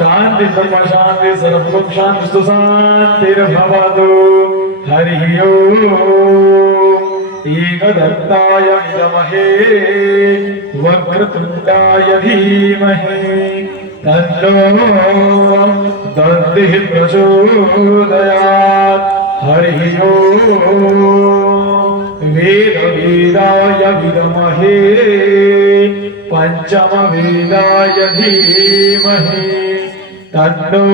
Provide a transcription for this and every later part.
शांति ब्रह्म शांति सर्वभूत शांति शांतिर्भवतु हरि ओम एकदन्ताय विद्महे वक्रतुण्डाय धीमहि तन्नो दन्तिः प्रचोदयात् हरि ओम वेदाय विद्महे पंचम वेदाय धीमहि तन्नो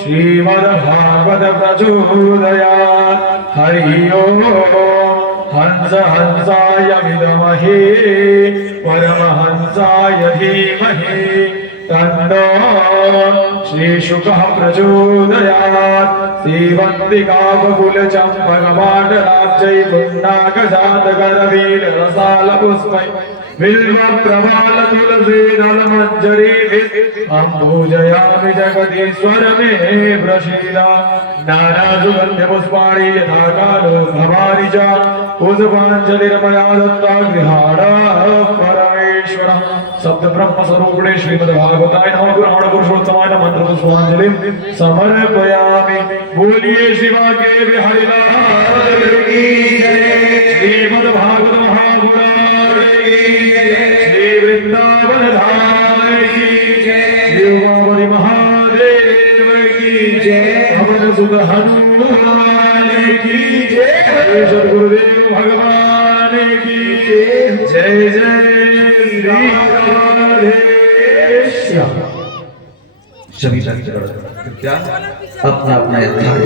श्रीमद्भागवत प्रचोदयात् हरि ओम हंस हंसाय विद्महे परमहंसाय धीमहि तन्नो श्रीशुकः प्रचोदयात् श्रीवन्दिकावकुलचम्पकपाटलाब्जै पुण्डाकजातकरवीररसालपुष्पै बिल्वप्रवाल तुलसीदल मंजरी अम्बुजयामि जगदीश्वर मे प्रसीद नानासुगन्ध पुष्पाणि यथा कालो भवानि च पुष्पाञ्जलिर्मया दत्ता गृहाण परमेश्वर शब्द ब्रह्म स्वरूपिणे श्रीमद्भागवताय नमः पुराण पुरुषोत्तमाय मंत्र पुष्पांजलि समर्पयामि। बोलिए शिवा के हरिलाल की जय। श्रीमद्भागवत महापुराण श्री वृंदावन धाम की जय। देवावरी महादेव की जय। पवन सुत हनुमान की जय। सद्गुरुदेव भगवान की जय। जय जय श्री राधे श्याम। सभी क्या अपना अपना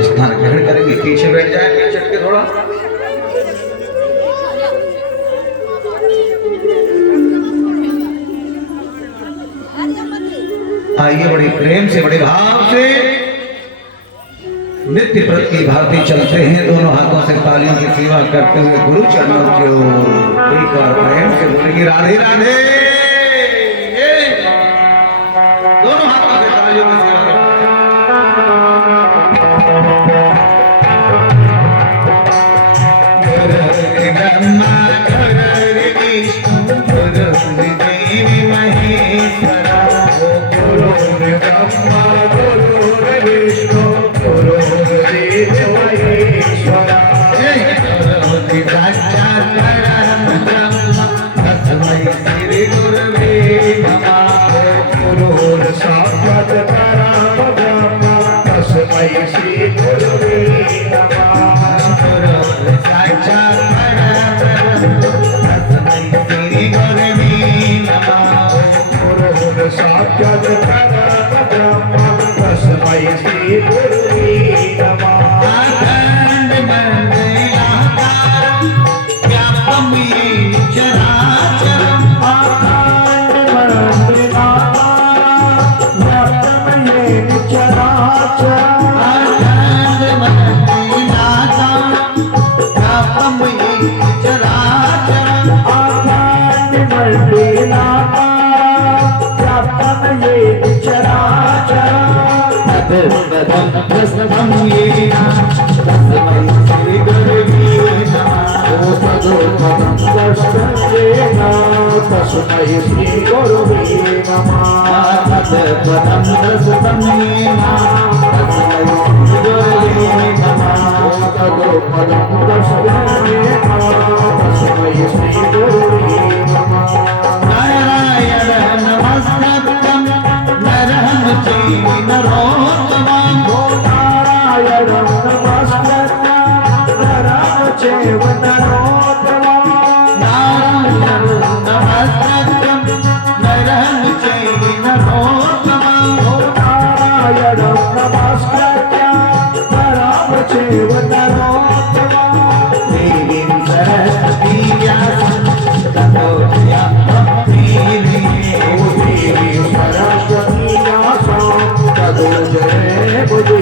स्थान ग्रहण करेंगे। पीछे बैठ जाएंगे चट के थोड़ा। आइए बड़े प्रेम से बड़े भाव से नित्य प्रति भांति चलते हैं। दोनों हाथों से तालियों की सेवा करते हुए गुरु चरणों की ओर एक बार प्रेम से बोलेंगे राधे राधे। दोनों हाथों से तालियों की सेवा ततो जय बुद्धि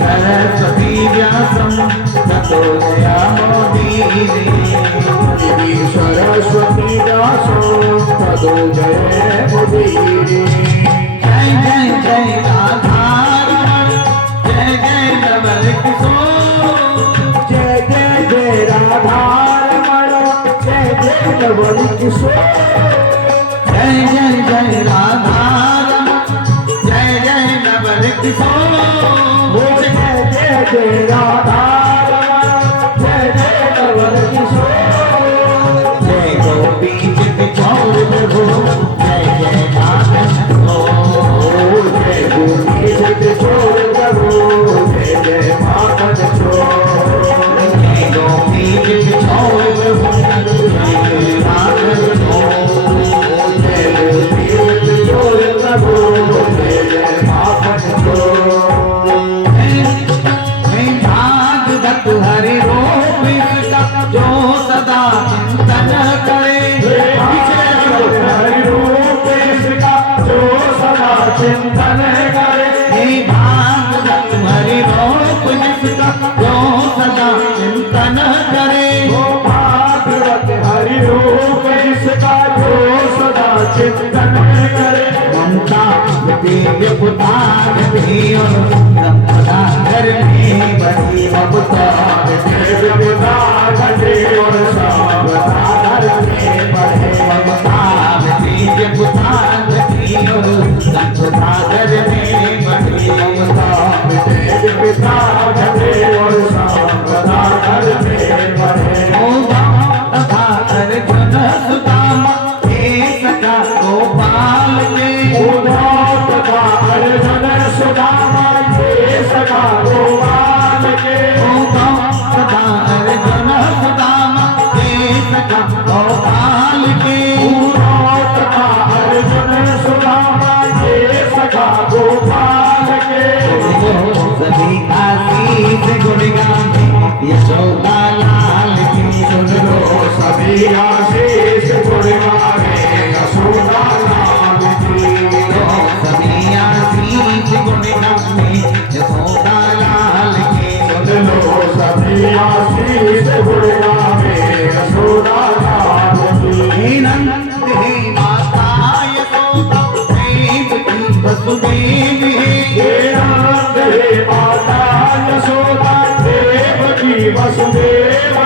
सरस्वती व्यासं ततो जयामोदीरे देवी सरस्वती दासो ततो जय बुद्धि जय जय जय राधा जय जय नवल किशोर जय जय जय राधा रमण जय जय नवल किशोर जय जय जय राधा जय जय नवल किशोर जय जय जय राधा रमण जय जय नवल किशोर जय गोपी किशोर प्रभु जय जय नाथ जय गोपी किशोर प्रभु जय जय माखन चोर जय गोपी किशोर प्रभु जय जय नाथ जय गोपी किशोर प्रभु जय जय माखन चोर भागवत हरि रूप इसका जो सदा चिंतन करे हरि रूप इसका जो सदा चिंतन करे हे भागवत हरि रूप इसका जो सदा चिंतन करे भागवत हरि रूप इसका जो सदा चिंतन करे ममता दिव्य पुतान भी और संपदा घर में बड़ी ममता दिव्य पुतान घटे और संपदा घर में बड़े ममता दिव्य पुतान भी और संपदा घर में बड़ी ममता दिव्य पुतान घटे और संपदा घर में बड़े तथा अर्जुन सुदामा एक का गोपाल के तथा अर्जुन सुदामा ये सखा गोपाल के तथा अर्जुन सुदामा एक का गोपाल के तथा अर्जुन सुदामा ये सखा गोपाल के सभी आशीष गुणगान यशोदा लाल की सुन लो सभी आशीष गुण गावे यशोदा लाल की सभी आशीष गुणगान यशोदा लाल की सुन लो सभी आशीष गुण गावे यशोदा लाल की नंद हे माता यशोदा देवकी वसुदेव हे नंद हे माता यशोदा देवकी वसुदेव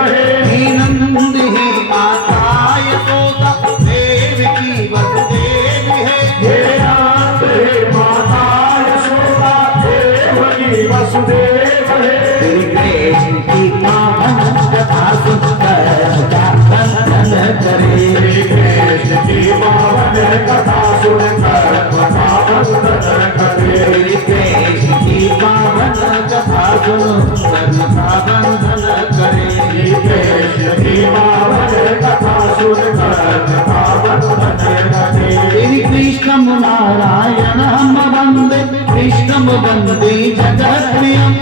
हे नंद हे माता यशोदा देवकी वसुदेव हे नंद हे माता यशोदा देवकी वसुदेव श्री कृष्ण की पावन कथा सुनकर बंधन करे श्री कृष्ण की पावन कथा सुनकर कथा बंधन करे श्री कृष्ण की पावन कथा सुनकर कथा बंधन करे श्री कृष्ण की पावन कथा सुनकर कथा बंधन करे श्री कृष्ण नारायण वंदे कृष्ण वंदे जगत प्रियम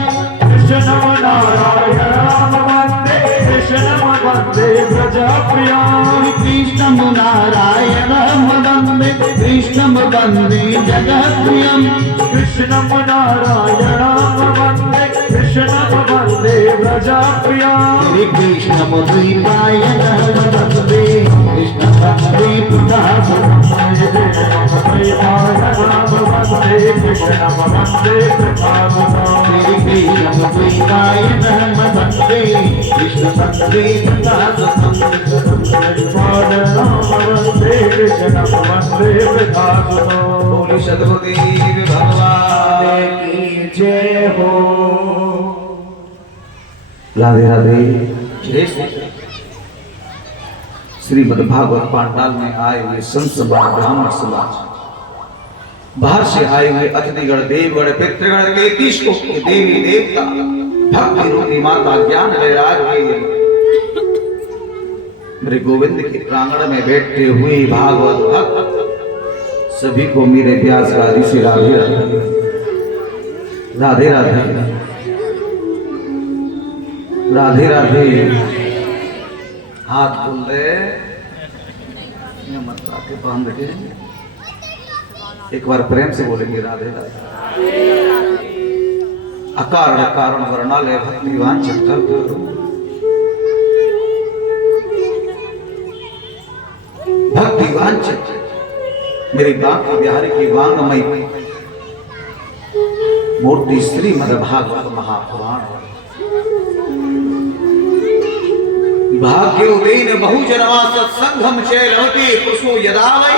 कृष्णं नारायणं वन्दे कृष्णं वन्दे व्रजप्रियं कृष्ण नारायण वंदे कृष्ण वंदे जगत प्रियम कृष्णं नारायणं वन्दे कृष्णं वन्दे व्रजप्रियं श्री कृष्ण द्वैपायन वंदे कृष्ण वंदे पुरासुरम वन्दे कृष्णं वन्दे प्रभावतं श्री कृष्ण द्वैपायन वंदे कृष्ण वंदे पुरासुरम वन्दे कृष्णं वन्दे प्रभावतं बोली सद्गुरुदेव भगवान की जय हो राधे राधे श्रीमद् भागवत पांडाल में आए हुए संत समाज ब्राह्मण समाज बाहर से आए हुए अतिथिगण देवगण पितृगण तेतीस को देवी देवता भक्ति रूपी माता ज्ञान वैराग मेरे गोविंद के प्रांगण में बैठे हुए भागवत भक्त सभी को मेरे प्यास राधे से राधे राधे राधे राधे राधे हाथ खोल दे मत के बांध के एक बार प्रेम से बोलेंगे राधे राधे। अकारण कारण वर्णालय भक्ति वांछित कल्प भक्ति वांछित मेरी बांकी बिहारी की वांगमयी मूर्ति श्रीमद् भागवत महापुराण। भाग्यो देन बहुजनवा सत्संगम चैलवते पुरुषो यदा वै।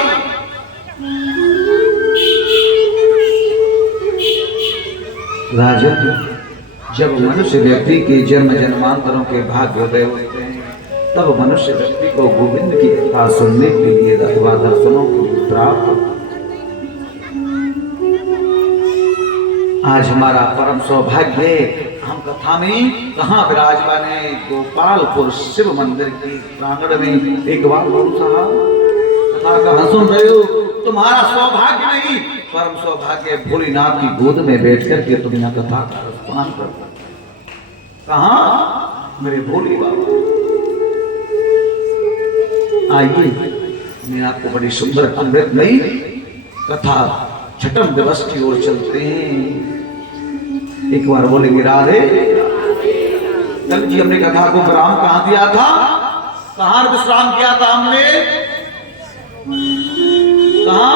राजन, जब मनुष्य व्यक्ति के जन्म जन्मांतरों के भाग्योदय होते हैं तब मनुष्य व्यक्ति को गोविंद की कथा सुनने के लिए अथवा दर्शनों के लिए प्राप्त। आज हमारा परम सौभाग्य हम कथा में कहाँ विराजमान है? गोपालपुर शिव मंदिर के प्रांगण में। एक बार बोलो साहब, कथा कहाँ सुन रहे हो? तुम्हारा सौभाग्य नहीं, परम सौभाग्य भोलेनाथ की गोद में बैठ करके तुम यहाँ कथा का रसपान करते। कहाँ? मेरे भोले बाबा। आइए मैं आपको बड़ी सुंदर अमृत नई कथा छठम दिवस की ओर चलते हैं। एक बार बोलेंगे राधे। कल जी हमने कथा को विराम कहाँ दिया था? कहाँ विश्राम किया था हमने? कहाँ?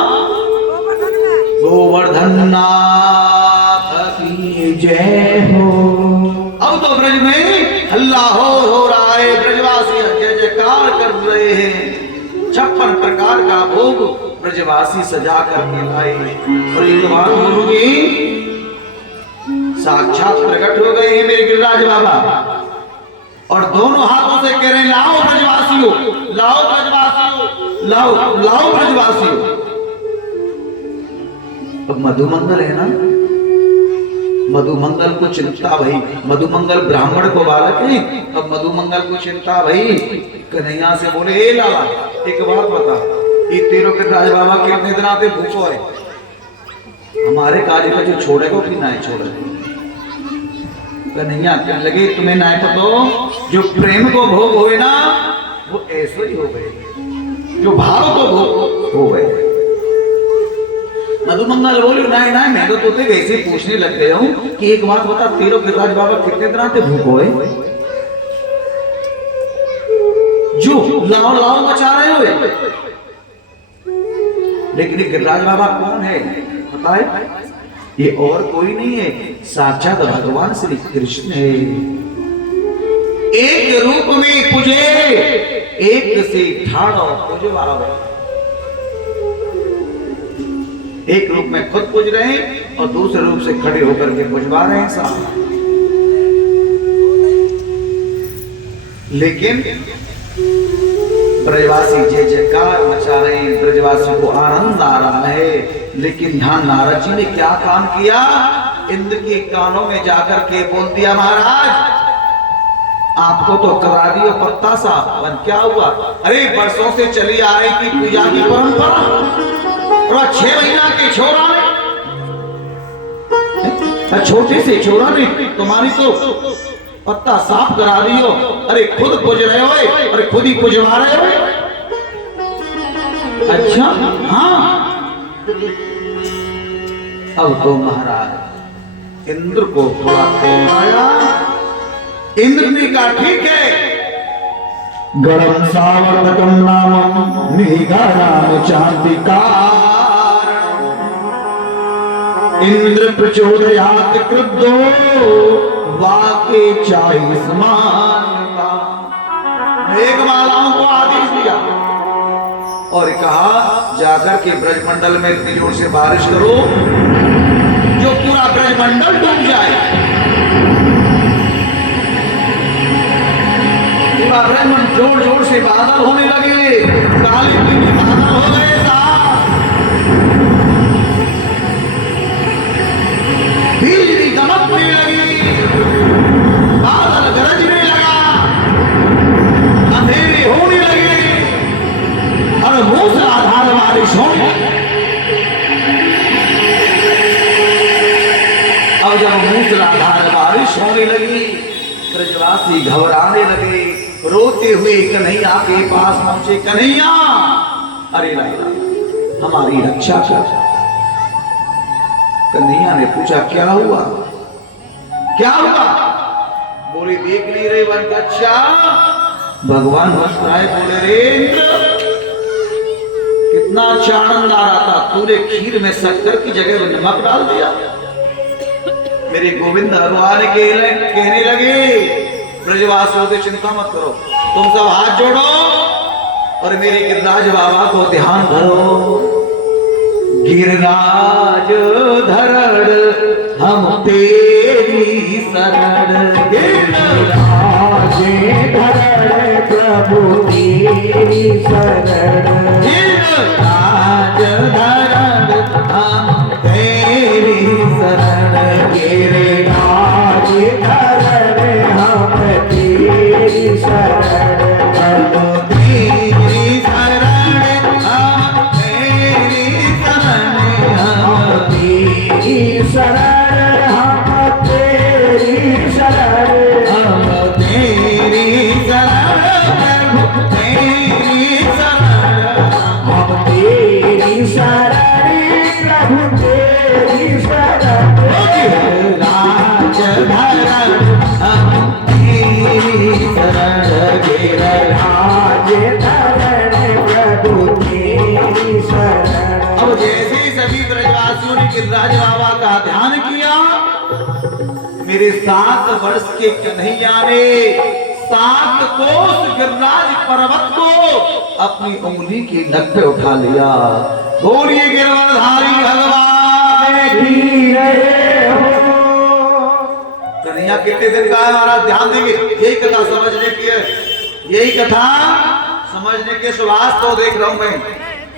गोवर्धन नाथ की जय हो। अब तो ब्रज में हल्ला हो रहा है, ब्रजवासी जय जयकार कर रहे हैं। 56 प्रकार का भोग ब्रजवासी सजा करके लाए। और एक बात बोलूंगी, साक्षात प्रकट हो गए हैं मेरे गिरिराज बाबा और दोनों हाथों से कह रहे हैं लाओ ब्रजवासियों, लाओ ब्रजवासियों, लाओ लाओ ब्रजवासियों। अब मधुमंगल है ना, मधुमंगल को चिंता भाई, मधुमंगल ब्राह्मण को बालक है। अब मधुमंगल को चिंता भाई कन्हैया से बोले, ए लाला एक बात बता, ये तेरो गिरिराज बाबा कितने दिन आते भूखो है? हमारे कार्य का जो छोड़ेगा कि ना छोड़ेगा? कन्हैया कहने लगे तुम्हें ना पता, जो प्रेम को भोग होए ना वो ऐसे ही हो गए, जो भाव को भोग हो गए। मधुमंगल बोले नहीं नहीं, मैं तो तुझे वैसे पूछने लग गया हूं कि एक बात बता, तेरो गिरिराज बाबा कितने दिन आते भूखो है? जो लाओ लाओ मचा रहे हो। लेकिन गिरिराज बाबा कौन है पता है? ये और कोई नहीं है, साक्षात भगवान श्री कृष्ण है। एक रूप में पूजे, एक से ठाड़ो पूजवावे। एक रूप में खुद पूज रहे हैं और दूसरे रूप से खड़े होकर के पूजवा रहे हैं साहब। लेकिन ब्रजवासी जय जयकार मचा रहे हैं, ब्रजवासी को आनंद आ रहा है। लेकिन यहाँ नारद जी ने क्या काम किया? इंद्र के कानों में जाकर के बोल दिया, महाराज आपको तो करा दिया पत्ता साहब। क्या हुआ? अरे वर्षों से चली आ रही थी पूजा की परंपरा, और 6 महीना के छोरा ने, छोटे से छोरा ने तुम्हारी तो पत्ता साफ करा दियो। अरे खुद पूज रहे हो, अरे खुद ही पूजवा रहे हो। अच्छा हाँ, अब तो महाराज इंद्र को थोड़ा फोन आया। इंद्र ने कहा ठीक है, गणम सावर्णकम नामम निगाराम चांदिकार इंद्र प्रचोदयात क्रुद्धो वाके चाहि समानता। मेघमालाओं को आदेश दिया और कहा जाकर के ब्रजमंडल में इतनी जोर से बारिश करो जो पूरा ब्रजमंडल डूब जाए। पूरा ब्रजमंडल जोर जोर से बादल होने लगे, काले पीले बादल हो गए साहब, बिजली दमकने लगी, बादल गरजने लगा, अंधेरे होने लगे और मूसलाधार बारिश होने। अब जब मूसलाधार बारिश होने लगी, ब्रजवासी घबराने लगे, रोते हुए कन्हैया के पास पहुंचे। कन्हैया, अरे लाला हमारी रक्षा कर, कन्हैया ने पूछा क्या हुआ, क्या हुआ? बोली देख ली रे वन, अच्छा भगवान मुस्कुराए बोले रे इंद्र, कितना अच्छा आनंद आ रहा था, तूने खीर में शक्कर की जगह नमक डाल दिया। मेरे गोविंद भगवान कहने लगे ब्रजवासियों से चिंता मत करो, तुम सब हाथ जोड़ो और मेरे गिरिराज बाबा को ध्यान धरो। गिरिराज धरण हम तेरी शरण, गिरिराज धरण प्रभु तेरी शरण, गिरिराज धरण हम तेरी शरण, गिरिराज धरण हम तेरी शरण, हम तेरी शरण, हम तेरी शरण, हम तेरी शरण, हम तेरी शरण, हम तेरी शरण, प्रभु तेरी शरण, हम तेरी शरण, प्रभु तेरी शरण, गिरिराज धरण हम तेरी शरण, गिरिराज धरण प्रभु तेरी शरण। अब जैसे ही सभी ब्रजवासियों ने गिरिराज बाबा का ध्यान किया, मेरे 7 वर्ष के कन्हैया ने 7 कोस गिरिराज पर्वत को अपनी उंगली की नख पे उठा लिया। बोलिए गिरधारी भगवान की जय हो। कन्हैया कितने दिन का है महाराज, ध्यान देंगे, यही कथा समझने की है, यही कथा समझने के सुभाष तो देख रहा हूं मैं,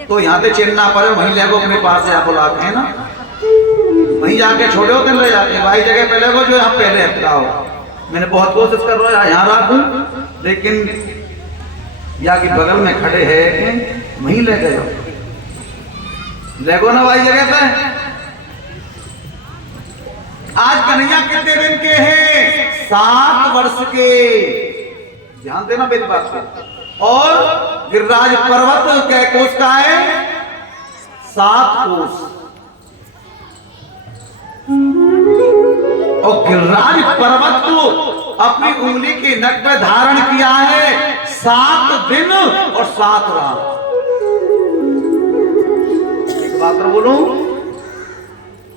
तो यहाँ पे चेन्ना पड़े वहीं ले को अपने पास से आप बुलाते हैं ना, वहीं जाके छोड़े होते ले जाते हैं, भाई जगह पहले को जो यहाँ पहले हटका हो। मैंने बहुत कोशिश कर रहा है यहाँ रखूं, लेकिन या कि बगल में खड़े हैं वहीं ले गए, लेगो ना भाई जगह पे। आज कन्हैया कितने दिन के हैं? 7 वर्ष के, ध्यान देना मेरी बात को। और गिरिराज पर्वत कै कोस का है? 7 कोस। और गिरिराज पर्वत को अपनी उंगली की नख पे धारण किया है 7 दिन और 7 रात। एक बात तो बोलूं,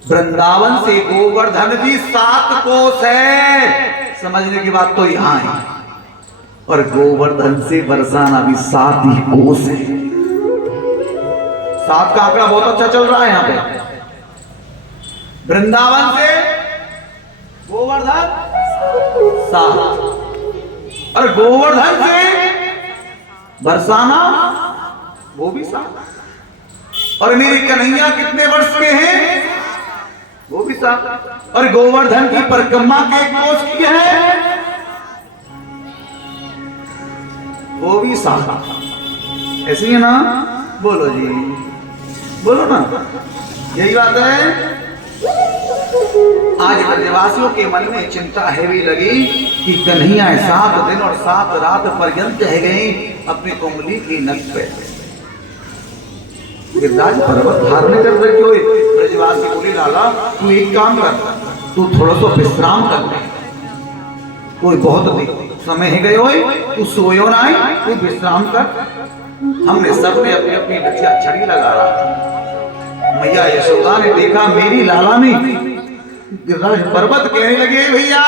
वृंदावन से गोवर्धन भी 7 कोस है, समझने की बात तो यहां है, और गोवर्धन से बरसाना भी 7 ही कोस है। 7 का आंकड़ा बहुत अच्छा चल रहा है यहाँ पे। वृंदावन से गोवर्धन 7, और गोवर्धन से बरसाना वो भी 7, और मेरे कन्हैया कितने वर्ष के हैं? वो भी 7, और गोवर्धन की परिक्रमा के कोस की है वो भी 7। ऐसी है ना? बोलो जी, बोलो ना, यही बात है। आज ब्रजवासियों के मन में चिंता हैवी लगी कि कन्हैया 7 दिन और 7 रात पर्यंत रह गए अपनी उंगली की नख पे। गिरिराज पर्वत धारण कर रखे हुए ब्रजवासी बोले लाला तू एक काम कर, तू थोड़ा सा विश्राम कर ले, कोई बहुत समय है गए हो, तू सोयो ना, तू विश्राम कर। हमने सबने अपनी अपनी लठिया छड़ी लगा रहा। मैया यशोदा ने देखा मेरी लाला ने गिरिराज पर्वत, कहने लगे भैया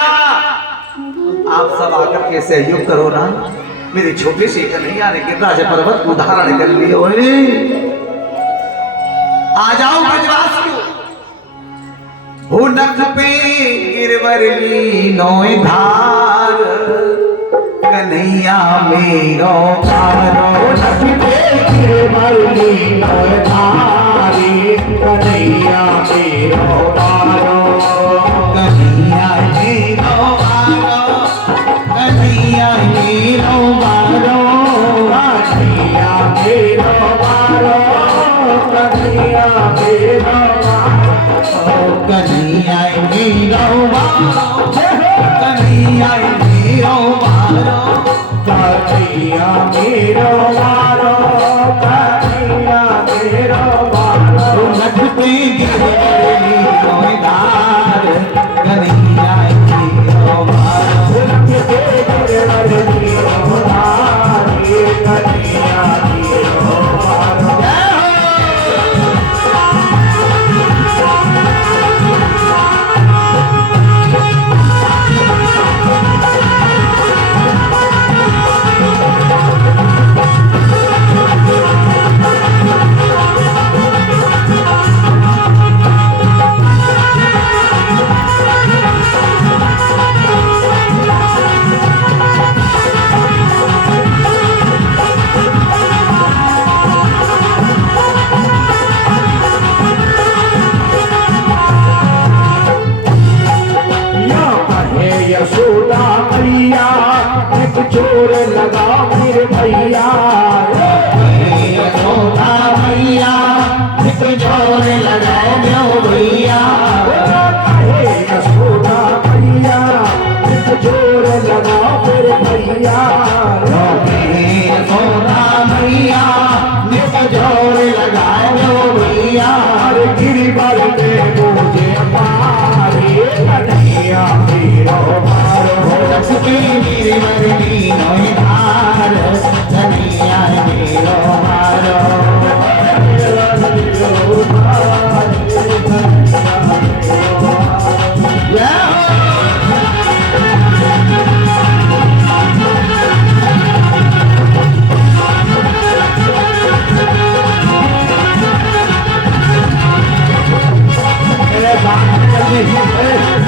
आप सब आकर के सहयोग करो ना, मेरे छोटे से कन्हैया ने गिरिराज पर्वत को धारण कर लिए। आ जाओ ब्रजवासियों, हो नख पे गिरवरली नोय धार, कन्हैया मेरो तारो, नख पे गिरवरली नोय धारी, कन्हैया मेरो तारो, कन्हैया मेरो तारो, कन्हैया मेरो तारो, कन्हैया मेरो तारो, कन्हैया मेरो तारो, कन्हैया मेरो तारो, कन्हैया मेरो तारो, कन्हैया मेरो तारो, कन्हैया मेरो तारो, नख पे गिरवरली जोर लगा मेरे भैया यशोदा मैया नित जोर लगाओ भैया यशोदा मैया नित जोर लगा मेरे भैया यशोदा मैया नित जोर लगाओ भैया गिरिवर में मुझे मारे कन्हैया वीरो मारो लक्ष्मी गिरिवर लीनो धार कन्हैया वीरो मारो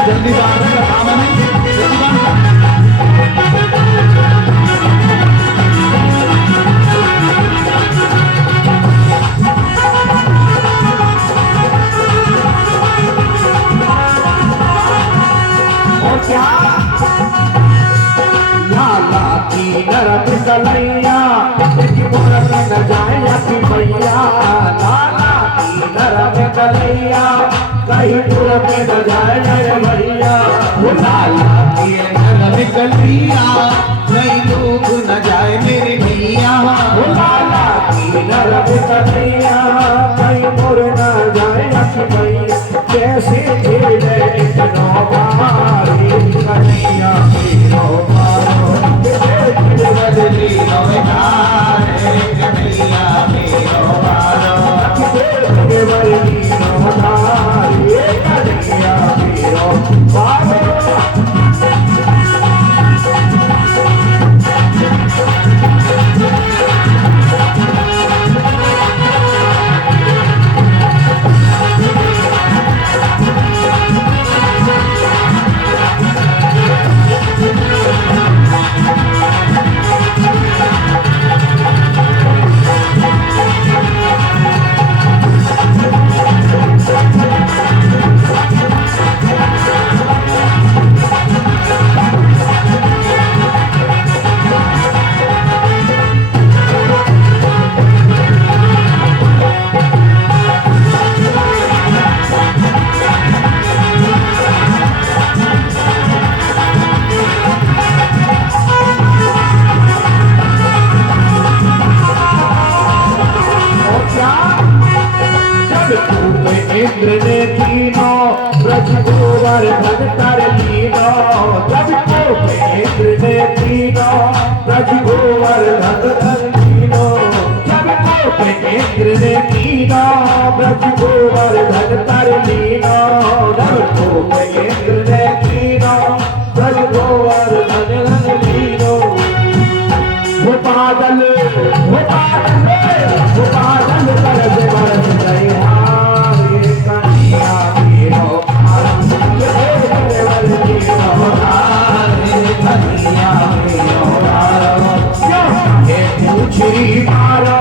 जल्दी बात का काम है और क्या लाला की नरक कलैया मुरत न जाए की मैया लाला की नरक कलैया कहीं मुरत न जाए भैया लाला की निकलिया नहीं डूब न जाए मेरे भैया लाला की नरक कलैया कहीं मुर न जाए की मैया कैसे झेले इतनो मारे कन्हैया वीरो मारो बदली नवधार कन्हैया वीरो मारो इंद्र ने कीनो ब्रज गोवर भगतर लीनो जब को इंद्र ने कीनो ब्रज गोवर भगतर लीनो जब को इंद्र ने कीनो ब्रज गोवर भगतर लीनो जब को इंद्र ने कीनो ब्रज गोवर भगतर लीनो वो बादल बरस बरस गए पूछरी मारो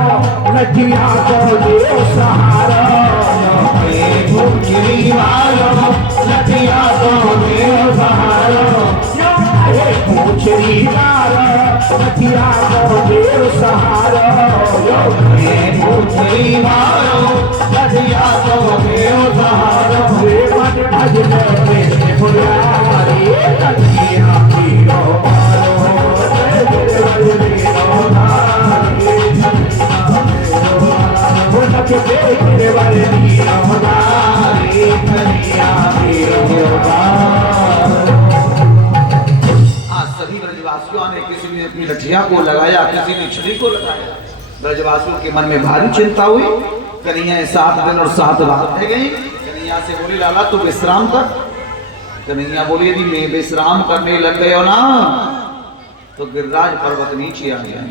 लठिया को दे सहारा पूछरी मारो लठिया को दे सहारा पूछरी मारो लठिया को दे सहारा पूछरी मारो लठिया को दे सहारा मन भजन बुलारी कन्हैया वीरो सभी ब्रजवासियों ने किसी ने अपनी लठिया को लगाया, किसी ने छड़ी को लगाया। ब्रजवासियों के मन में भारी चिंता हुई। कन्हैया 7 दिन और 7 रात रह गई। कन्हैया से बोली लाला तू विश्राम कर। कन्हैया बोली यदि मैं विश्राम करने लग गए हो ना तो गिरिराज पर्वत नीचे आ गया।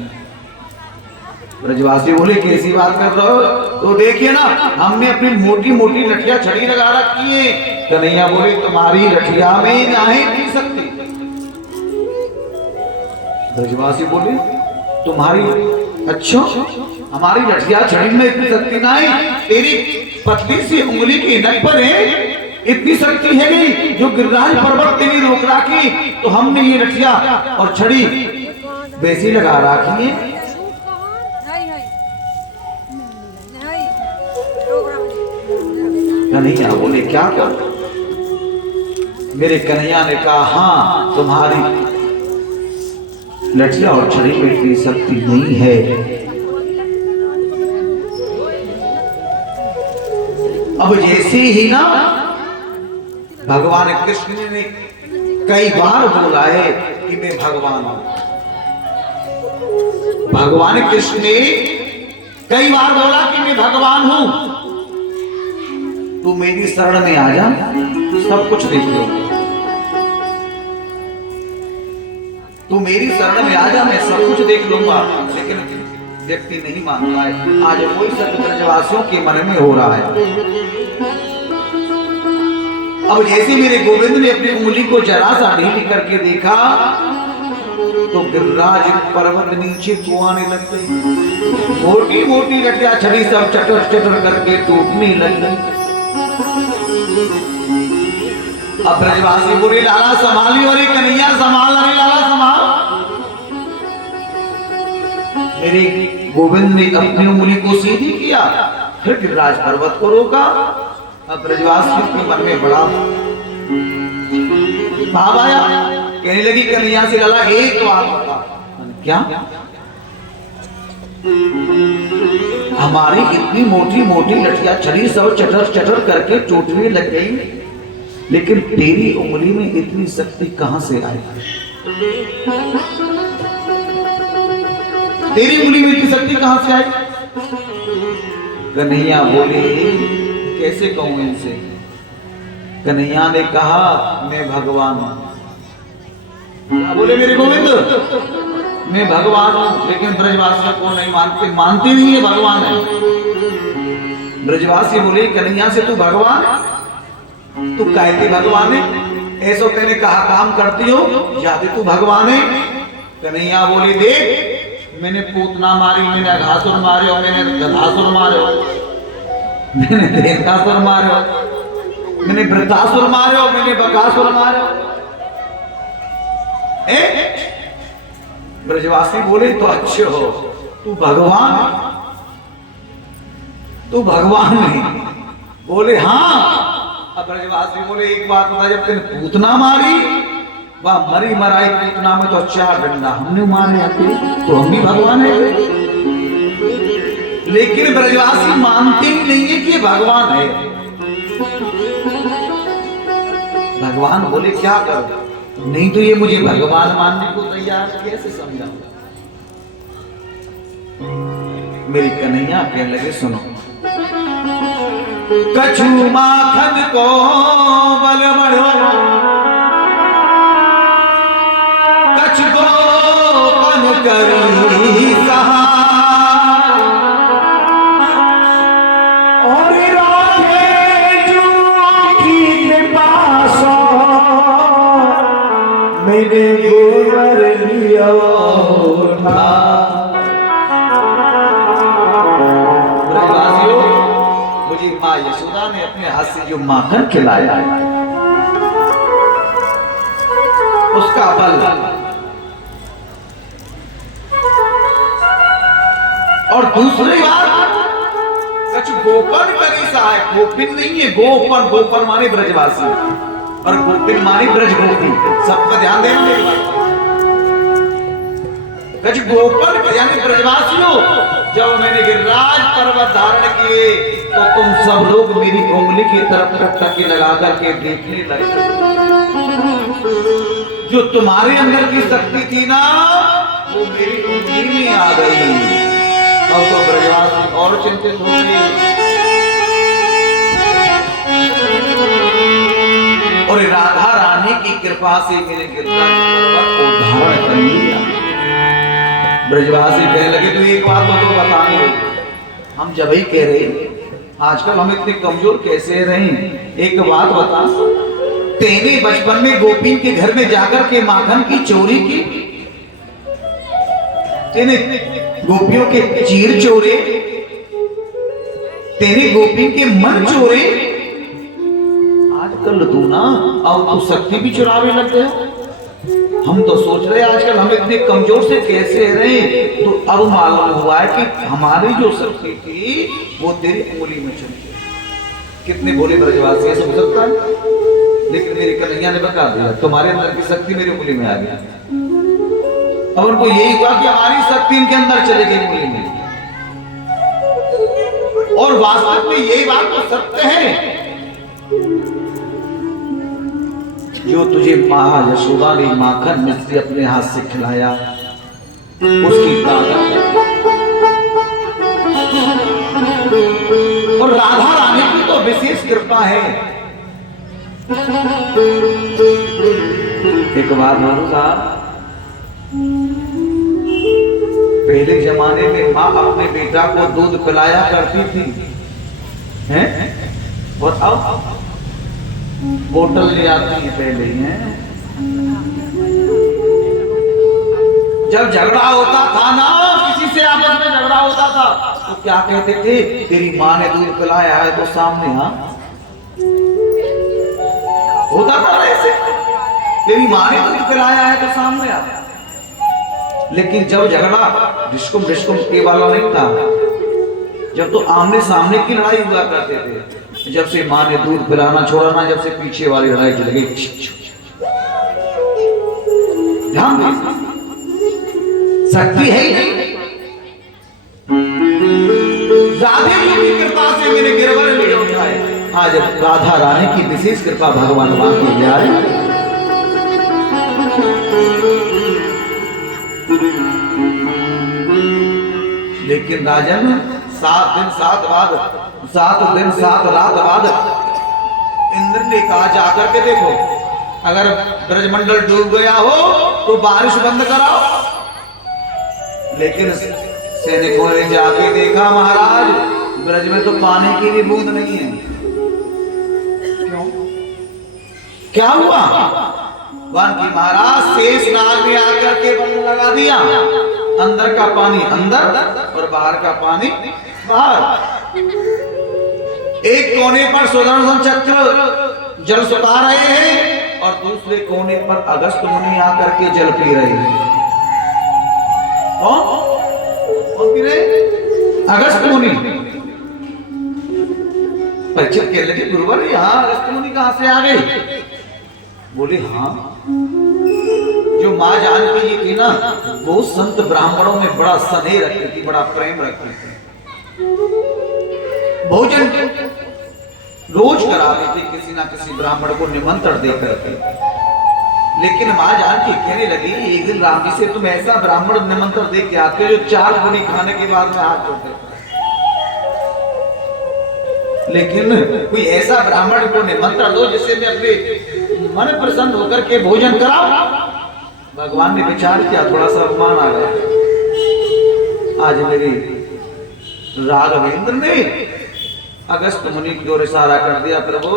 ब्रजवासी बोले कैसी बात कर रहे हो? तो देखिए ना हमने अपनी मोटी मोटी लठिया छड़ी लगा रखी है। कन्हैया बोले तुम्हारी लठिया में नहीं पी सकती। ब्रजवासी बोले तुम्हारी अच्छा हमारी लठिया छड़ी में इतनी शक्ति नहीं, तेरी पतली सी उंगली की नक पर है इतनी शक्ति है नहीं जो गिरिराज पर्वत तेरी रोक रखी। तो हमने ये लठिया और छड़ी बेसी लगा रखी है। कन्हैया बोले क्या कर? मेरे कन्हैया ने कहा हाँ तुम्हारी लठिया और छड़ी में इतनी शक्ति नहीं है। अब जैसे ही ना भगवान कृष्ण ने कई बार बोला है कि मैं भगवान हूं। भगवान कृष्ण ने कई बार बोला कि मैं भगवान हूं, तू मेरी शरण में आ जा, सब कुछ देख लो। तू मेरी शरण में आ जा, मैं सब कुछ देख लूंगा। लेकिन व्यक्ति नहीं मानता है। आज वही सत्य ब्रजवासियों के मन में हो रहा है। अब जैसे मेरे गोविंद ने अपनी उंगली को जरा सा ढीली करके देखा तो गिरिराज पर्वत नीचे को आने लग गई। मोटी मोटी लठिया छड़ी सब चटर चटर करके टूटने लग गई। अब ब्रजवासी बोले लाला संभाली, और कन्हैया संभाल, अरे लाला संभाल। मेरे गोविंद ने अपनी उंगली को सीधी किया, फिर गिरिराज पर्वत को रोका। अब ब्रजवासियों के मन में बड़ा भाव आया। कहने लगी कन्हैया से लाला एक बात बता। क्या? हमारी इतनी मोटी मोटी लठिया छड़ी सब चटर चटर करके टूटने लग गई, लेकिन तेरी उंगली में इतनी शक्ति कहां से आई? तेरी उंगली में इतनी शक्ति कहां से आई? कन्हैया बोले कैसे कहूं इनसे? कन्हैया ने कहा मैं भगवान हूं। बोले मेरे गोविंद मैं भगवान हूं, लेकिन ब्रजवासियों को नहीं मानते, मानते नहीं है भगवान है। ब्रजवासी बोले कन्हैया से तू भगवान, तू कहते भगवान है, ऐसा तेने कहा काम करती हो, जाते तू भगवान है। कन्हैया बोली देख मैंने पूतना मारी, मैंने अघासुर मारे, मैंने गधासुर मारे, मैंने देवतासुर मारे, मैंने वृतासुर मारे, मैंने बकासुर मारे। ब्रजवासी बोले तो अच्छे हो, तू भगवान, तू भगवान नहीं? बोले हाँ। अब ब्रजवासी बोले एक बात बता, जब तेने पूतना मारी वह मरी मराई पूतना में तो 4 डंडा हमने मारे आते, तो हम भी भगवान है। लेकिन ब्रजवासी मानते ही नहीं है कि भगवान है। भगवान बोले क्या करो? नहीं तो ये मुझे भगवान मानने को तैयार, कैसे समझाऊं? मेरी कन्हैया कहने लगे सुनो, कछु माखन को बल बढ़ो, कछु गोपन करी सहा, और राधे जूठी के पास मैंने गोबर लिया था। ब्रजवासियों, मुझे माँ यशोदा ने अपने हाथ से जो माखन खिलाया है उसका बल, और दूसरी बात कछु गोपन करी सा है। गोपिन नहीं है, गोपन, गोपन माने ब्रजवासी और गोपिन माने ब्रज गोपी। सबका ध्यान देना मेरी बात। कछु गोपन यानी ब्रजवासियों, जब मैंने गिरिराज पर्वत धारण किए तो तुम सब लोग मेरी उंगली की तरफ टकटकी लगा करके देखने लगे। जो तुम्हारे अंदर की शक्ति थी ना वो मेरी उंगली में आ गई। अब तो ब्रजवासी और चिंतित हो गए, और राधा रानी की कृपा से मेरे गिरिराज पर्वत को धारण कर लिया। ब्रजवासी कहने लगे तो एक बात तो बताने, हम जब ही कह रहे आजकल हम इतने कमजोर कैसे रहे? एक बात बता, तेने बचपन में गोपी के घर में जाकर के माखन की चोरी की, तेने गोपियों के चीर चोरे, तेरे गोपी के मन चोरे। आजकल तू ना और तू शक्ति भी चुरावे लग गया। हम तो सोच रहे हैं आजकल हम इतने कमजोर से कैसे रहे, तो अब मालूम हुआ है कि हमारी जो शक्ति थी वो तेरी उंगली में चली गई। कितने भोले ब्रजवासी ऐसा हो सकता है, लेकिन मेरी कन्हैया ने बता दिया तुम्हारे अंदर की शक्ति मेरी उंगली में आ गई। अब उनको यही हुआ कि हमारी शक्ति इनके अंदर चले गई उंगली में। और वास्तव में यही बात तो सत्य है, जो तुझे माँ यशोदा ने माखन मिश्री अपने हाथ से खिलाया उसकी ताकत, और राधा रानी की तो विशेष कृपा है। एक बार मालूम था, पहले जमाने में माँ अपने बेटा को दूध पिलाया करती थी, हैं? और अब बोतल ले आती है पहले ही, हैं? जब झगड़ा होता था ना, किसी से आपस में झगड़ा होता था, तो क्या कहते थे, तेरी माँ ने दूध पिलाया है तो सामने आ। होता था ना ऐसे, तेरी माँ ने दूध पिलाया है तो सामने आ। लेकिन जब झगड़ा डिस्कुम के वाला नहीं था, जब तो आमने सामने की लड़ाई हुआ करते थे, जब से माँ ने दूध पिलाना छोड़ा ना, जब से पीछे वाली लड़ाई चल गई। ध्यान दे, शक्ति है ही नहीं। राधे की कृपा से मेरे गिरवर ले उठाए। आज राधा रानी की विशेष कृपा भगवान राम की है। लेकिन राजन 7 दिन 7 रात बाद इंद्र ने कहा जाकर के देखो, अगर ब्रजमंडल डूब गया हो तो बारिश बंद कराओ। लेकिन सैनिकों ने जाके देखा, महाराज ब्रज में तो पानी की भी बूंद नहीं है। क्यों? क्या हुआ? वन की महाराज शेष नाग ने आकर के बंद लगा दिया, अंदर का पानी अंदर और बाहर का पानी बाहर। एक कोने पर सुदर्शन चक्र जल सुखा रहे हैं और दूसरे कोने पर अगस्त मुनि आकर के जल पी रहे हैं। कौन पी रहे? अगस्त मुनि। परीक्षित कहने लगे, गुरुवर यहाँ अगस्त मुनि कहां से आ गए? बोले हाँ, जो माँ जानकी जी थी ना, वो संत ब्राह्मणों में बड़ा स्नेह रखती थी, बड़ा प्रेम रखती थी। भोजन रोज कराती थी किसी ना किसी ब्राह्मण को निमंत्रण देकर के। लेकिन माँ जानकी कहने लगी, एक दिन राम जी से तुम ऐसा ब्राह्मण निमंत्रण दे के आते हो जो 4 गुनी खाने के बाद में हाथ धोते। लेकिन कोई ऐसा ब्राह्मण को निमंत्रण दो जिससे मैं अपने मन प्रसन्न होकर के भोजन कराऊं। भगवान ने विचार किया, थोड़ा सा अपमान आ गया। आज मेरी राघवेंद्र ने अगस्त मुनि की ओर इशारा कर दिया, प्रभु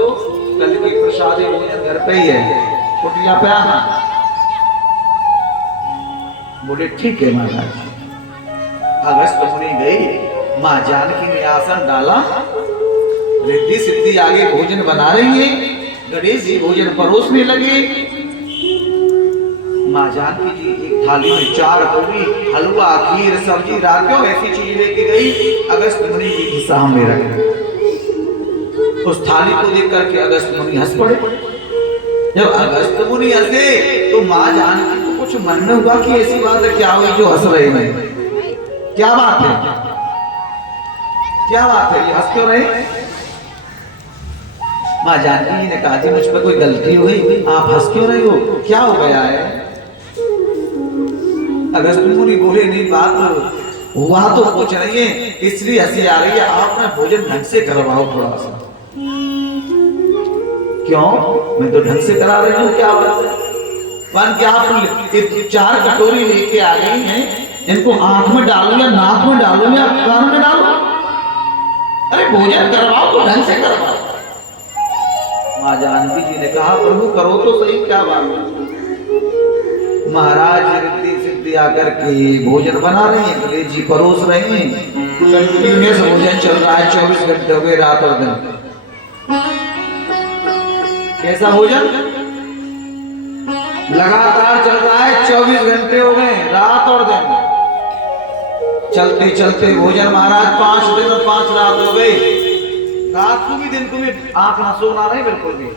कल की प्रसादी भोजन घर पे ही है, कुटिया पे आना। बोले ठीक है महाराज। अगस्त मुनि गई, माँ जानकी ने आसन डाला, रिद्धि सिद्धि आगे भोजन बना रही है, गणेश जी भोजन परोसने लगे। माँ जानकी जी एक थाली में 4 पूरी, हलवा, खीर, सब्जी, रातियों ऐसी चीज लेके गई, अगस्त मुनि जी के सामने रख दी। उस थाली को देख करके अगस्त मुनि हंस पड़े। जब अगस्त मुनि हंसे तो माँ जानकी को कुछ मन में हुआ कि ऐसी बात है क्या हुई जो हंस रहे हैं, क्या बात है, क्या बात है, ये हंस क्यों रहे? माँ जानकी जी ने कहा, जी मुझ पर कोई गलती हुई, आप हंस क्यों रहे हो, क्या हो गया है? अगस्त मुनि बोले, नहीं बात हुआ तो कुछ नहीं है, इसलिए हंसी आ रही है, आप ना भोजन ढंग से करवाओ थोड़ा सा। क्यों? मैं तो ढंग से करा रही हूँ, क्या बात है? वन क्या आप 4 कटोरी लेके आ गई हैं, इनको आंख में डालो या नाक में डालो या कान में डालो? अरे भोजन करवाओ तो ढंग से करवाओ। माँ जानकी जी ने कहा, प्रभु करो तो सही, क्या बात है? महाराज रिद्धि सिद्धि आकर के भोजन बना रहे हैं, गणेश जी परोस रहे हैं, कंटिन्यूअस भोजन चल रहा है, 24 घंटे हो गए, रात और दिन। कैसा भोजन लगातार चल रहा है, 24 घंटे हो गए, रात और दिन। चलते चलते भोजन महाराज 5 दिन और 5 रात हो गई। रात को भी दिन को भी आंख ना सोना नहीं, बिल्कुल भी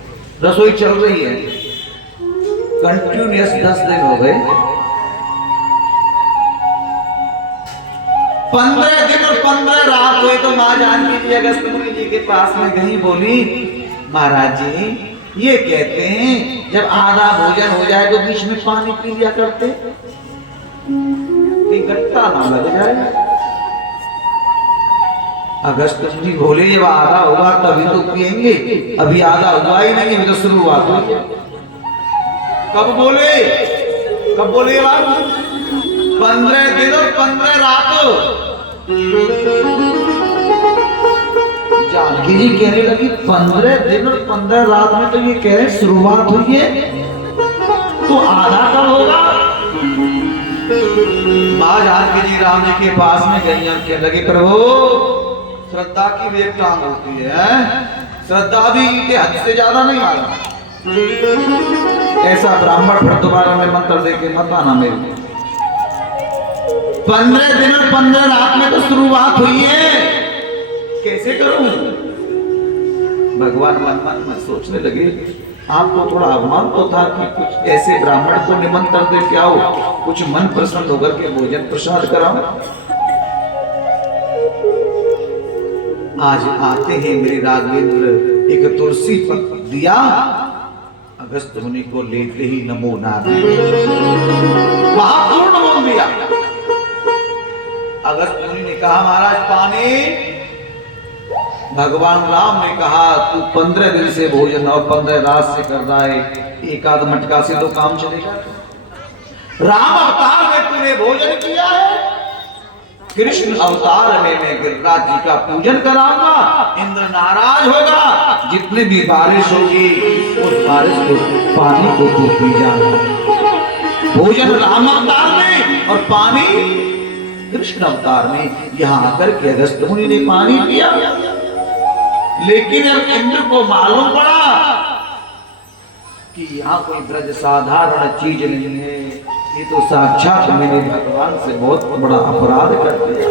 रसोई चल रही है कंटिन्यूअस। 10 दिन हो गए, 15 दिन और 15 रात हुए। तो माँ जानकी जी अगस्त मुनि जी के पास में गई, बोली महाराज जी ये कहते हैं जब आधा भोजन हो जाए तो बीच में पानी पी लिया करते, गट्टा ना लग जाए। अगस्त मुनि बोले जब आधा होगा तभी तो पिएंगे, अभी आधा हुआ ही नहीं, अभी तो शुरुआत हुई है। कब बोले, कब बोले बात? 15 दिन और 15 रात। जानकी जी कहने लगी 15 दिन और 15 रात में तो ये कह रहे शुरुआत हुई है, तो आधा कब होगा? माँ जानकी जी राम जी के पास में गई और कहने लगी प्रभु श्रद्धा की भी एक टांग होती है, श्रद्धा भी के हद से ज्यादा नहीं मारा। ऐसा ब्राह्मण पर दोबारा में मंत्र दे के मत आना मेरे। 15 दिन और 15 रात में तो शुरुआत हुई है, कैसे करूं? भगवान मन मन में सोचने लगे आपको थोड़ा अभिमान तो था कि कुछ ऐसे ब्राह्मण को निमंत्रण दे के आओ, कुछ मन प्रसन्न होकर के भोजन प्रसाद कराओ। आज आते हैं मेरे राघवेंद्र, एक तुलसी पत्र दिया, अगस्त मुनि को लेते ही नमो नारायण महापूर्ण बोल दिया। अगस्त मुनि ने कहा महाराज पानी। भगवान राम ने कहा तू 15 दिन से भोजन और 15 रात से कर रहा है, एक आध मटका से तो काम चलेगा। राम अवतार में तूने भोजन किया है, कृष्ण अवतार में मैं गिरिराज जी का पूजन कराऊंगा, इंद्र नाराज होगा, जितने भी बारिश होगी उस बारिश को पानी को तू पी जाना। भोजन राम अवतार में और पानी कृष्ण अवतार में। यहां आकर के अगस्त मुनि ने पानी पिया, लेकिन अब इंद्र को मालूम पड़ा कि यहाँ कोई ब्रज साधारण चीज नहीं है, ये तो साक्षात मैंने भगवान से बहुत बड़ा अपराध कर दिया।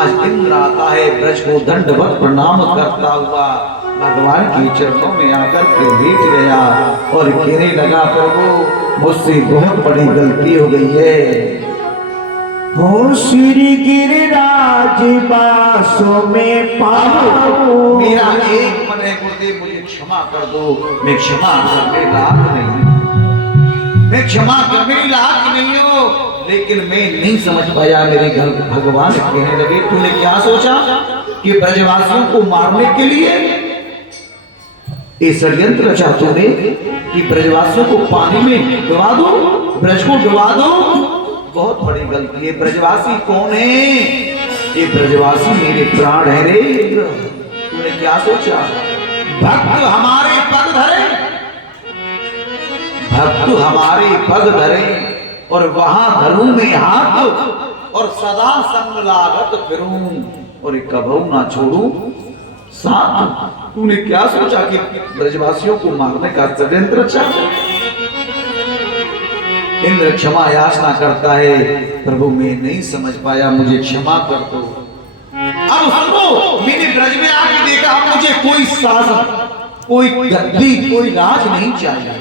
आज इंद्र आता है ब्रज को दंडवत प्रणाम करता हुआ भगवान के चरणों में आकर के बैठ गया और कहने लगा प्रभु मुझसे बहुत बड़ी गलती हो गई है। हो श्री गिरिराज बासों में पाओ, मेरा एक मन है गुरुदेव मुझे क्षमा कर दो, मैं क्षमा करने लायक नहीं, मैं क्षमा करने लायक नहीं हूँ, लेकिन मैं नहीं समझ पाया। मेरे घर भगवान कहने लगे तूने क्या सोचा कि ब्रजवासियों को मारने के लिए ये षड्यंत्र रचा तूने कि ब्रजवासियों को पानी में डुबा दो, ब्रज को डुबा दो? बहुत बड़ी गलती है। ब्रजवासी कौन है? ये ब्रजवासी मेरे प्राण है रे। तूने क्या सोचा? भक्त हमारे पग धरे, भक्त हमारे पग धरे और वहां धरूं मैं हाथ और सदा संग लागत फिरूं और कबहू ना छोड़ूं साथ। तूने क्या सोचा कि ब्रजवासियों को मारने का षड्यंत्र रचा? इंद्र क्षमा याचना करता है प्रभु मैं नहीं समझ पाया, मुझे क्षमा कर दो। अब हमको मैंने ब्रज में आके देखा मुझे कोई शासन, कोई गद्दी, कोई राज नहीं चाहिए।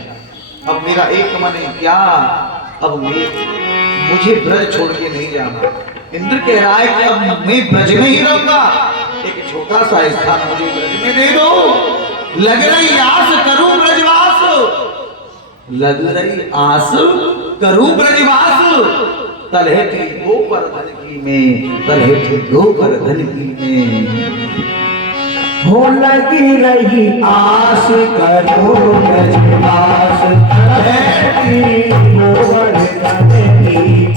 अब मेरा एक मन है क्या, अब मुझे ब्रज छोड़ के नहीं जाना। इंद्र कह रहा है कि अब मैं ब्रज में ही रहूंगा, एक छोटा सा स्थान मुझे ब्रज में दे दो। लग रही आस करूं ब्रजवास, लग रही आस करूं ब्रजवास, तलहटी गोवर्धन की में, तलहटी गोवर्धन की में। हो लगी रही आस करो ब्रजवास, तलहटी गोवर्धन की में।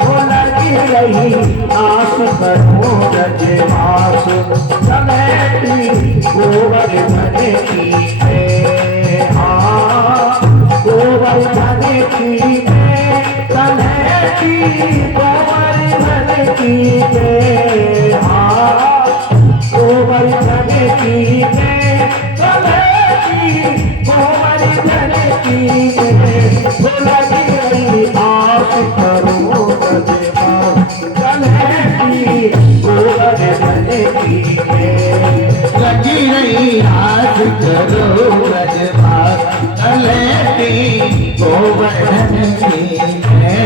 हो लगी रही आस करो ब्रजवास, तलहटी गोवर्धन की में। हाँ गोवर्धन की में, तलहटी गोवर्धन की में। हाँ गोवर्धन की में, तलहटी गोवर्धन की में। ब्रजवास तलहटी गोवर्धन की है।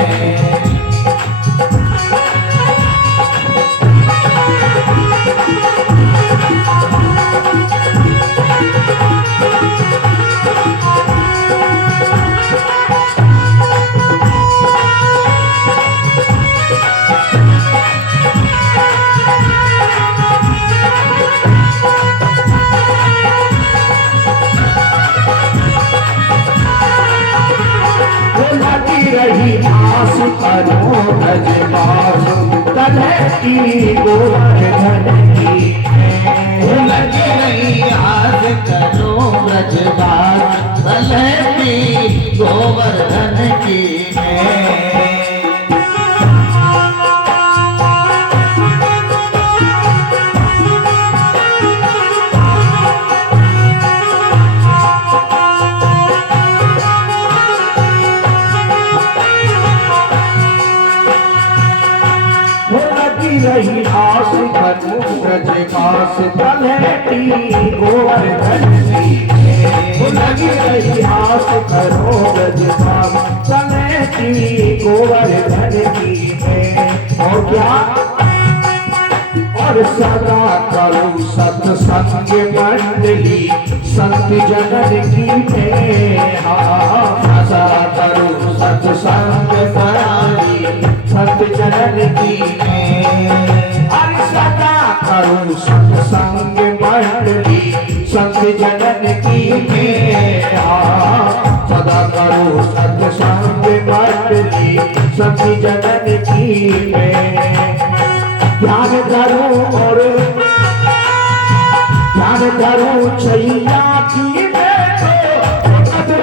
रही आस करो ब्रजवास तलहटी गोवर्धन की लगी रही आस करो ब्रजवास तलहटी गोवर्धन की है। रही आस करो ब्रजवास तलहटी गोवर्धन की लगी रही आस करो ब्रजवास तलहटी गोवर्धन की और क्या और सदा करूं सत्संग मंडली संत जनन की सदा करूं सत्संग मंडली संत जनन की अरे सदा करूं सत्संग मंडली संत जनन की सदा करूं सत्संग मंडली संत जनन की ध्यान करूं और ध्यान करूं छैया की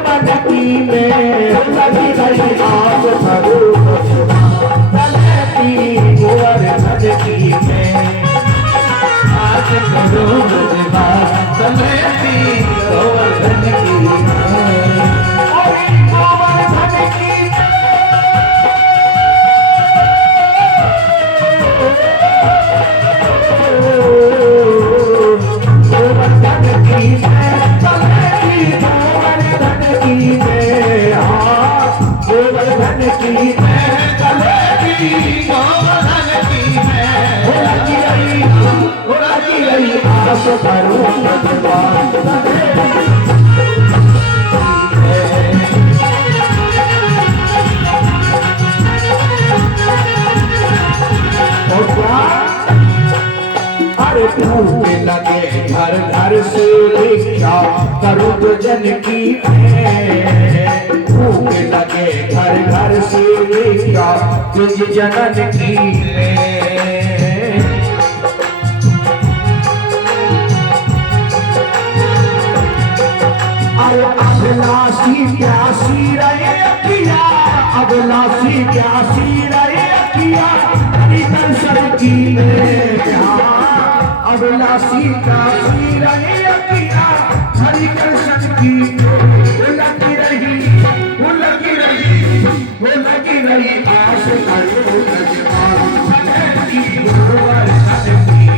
मन की में लगी रही आस करूं तलहटी गोवर्धन की आस करो ब्रजवास तलहटी गोवर्धन की गोवर्धन की गोवर्धन की तलहटी गोवर्धन की लगी रही आस करो ब्रजवास अरे भूख लगे घर घर से भिक्षा करूं तो जन की भूख लगे घर घर से भिक्षा तुझ जनन की अरे अभिलाषी प्यासी रहे अखिया अभिलाषी प्यासी रहे अखिया दर्शन की अभिलाषी प्यासी रहे अखिया हरि दर्शन की लगी रही आस करो ब्रजवास तलहटी गोवर्धन की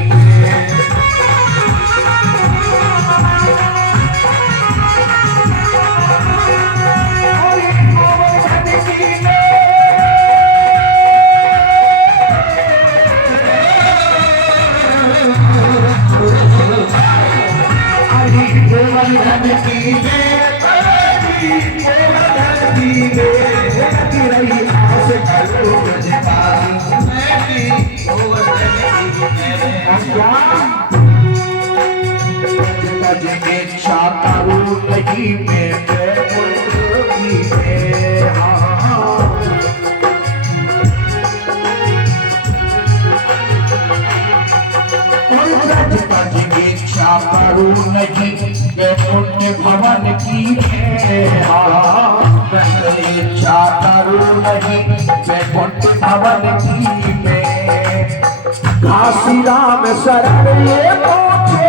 गोवर्धन की लगी रही आस करो ब्रजवास तलहटी गोवर्धन की इच्छा करूं नहीं मैं इच्छा करूं नहीं पुण्य भवन की इच्छा करूं नहीं पुण्य भवन की घासी राम शरण ये पहुंचे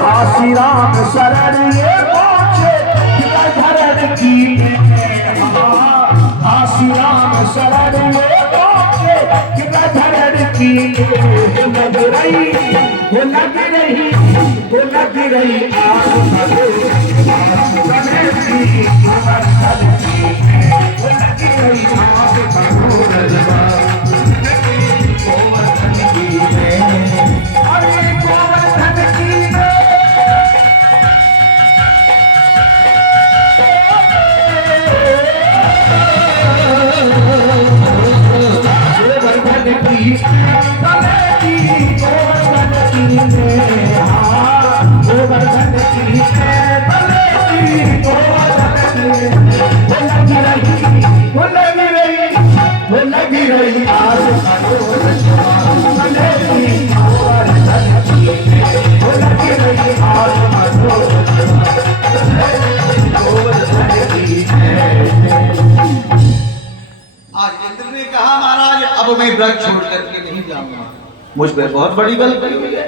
घासी राम शरण ये पहुंचे धरण की घासी राम शरण ये पहुंचे धरण की लग रही वो लगी रही आस गणेश जी गोवर्धन की वो लगी रही आस गोवर्धन की अरे गोवर्धन की आज इंद्र ने कहा महाराज अब मैं व्रत छोड़ करके नहीं जाऊंगा, मुझ पर बहुत बड़ी गलती हुई है।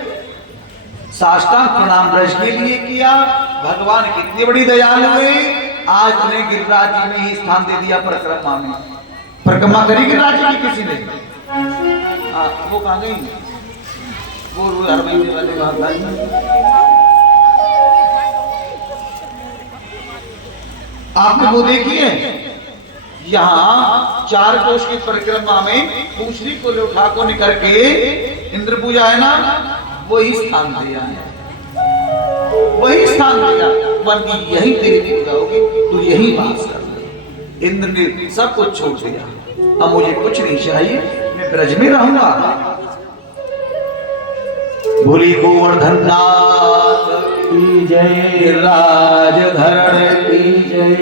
साष्टांग प्रणाम ब्रज के लिए किया, भगवान कितनी बड़ी दयालु हुए, आज उन्हें गिरिराज जी ने ही स्थान दे दिया परिक्रमा में। परिक्रमा करी गिरिराज जी की किसी ने? वो कहाँ गई? वो हर महीने वाले वहां था। आपने वो देखी है? यहाँ 4 कोष की परिक्रमा में पूछरी को उठा को निकल के इंद्र पूजा है ना, वही स्थान दिया है, वही स्थान दिया। वरना यही तेरी पूजा होगी, तू यही वास कर। इंद्र ने सब कुछ छोड़ दिया, अब मुझे कुछ नहीं चाहिए, मैं ब्रज में रहूंगा। बोली गोवर्धन नाथ की जय, राजधरण की जय।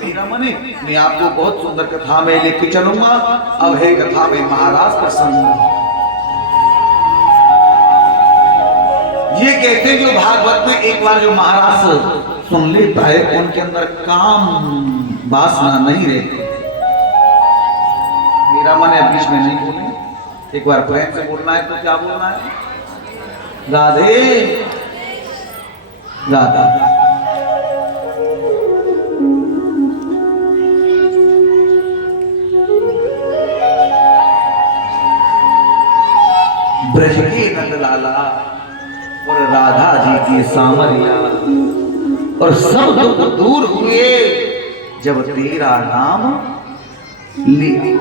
मेरा मने मैं आपको बहुत सुंदर कथा में लेके चलूंगा। अब है कथा में महाराज प्रसन्न। ये कहते हैं जो भागवत में एक बार जो महाराज सुन लेता है उनके अंदर काम वासना नहीं रहती। मेरा मन है बीच में नहीं बोले, एक बार प्रेम से बोलना है। तो क्या बोलना है? राधे राधा। ब्रज के नंदलाला और राधा जी की सामरिया और सब दुख दूर हुए जब तेरा नाम लिया।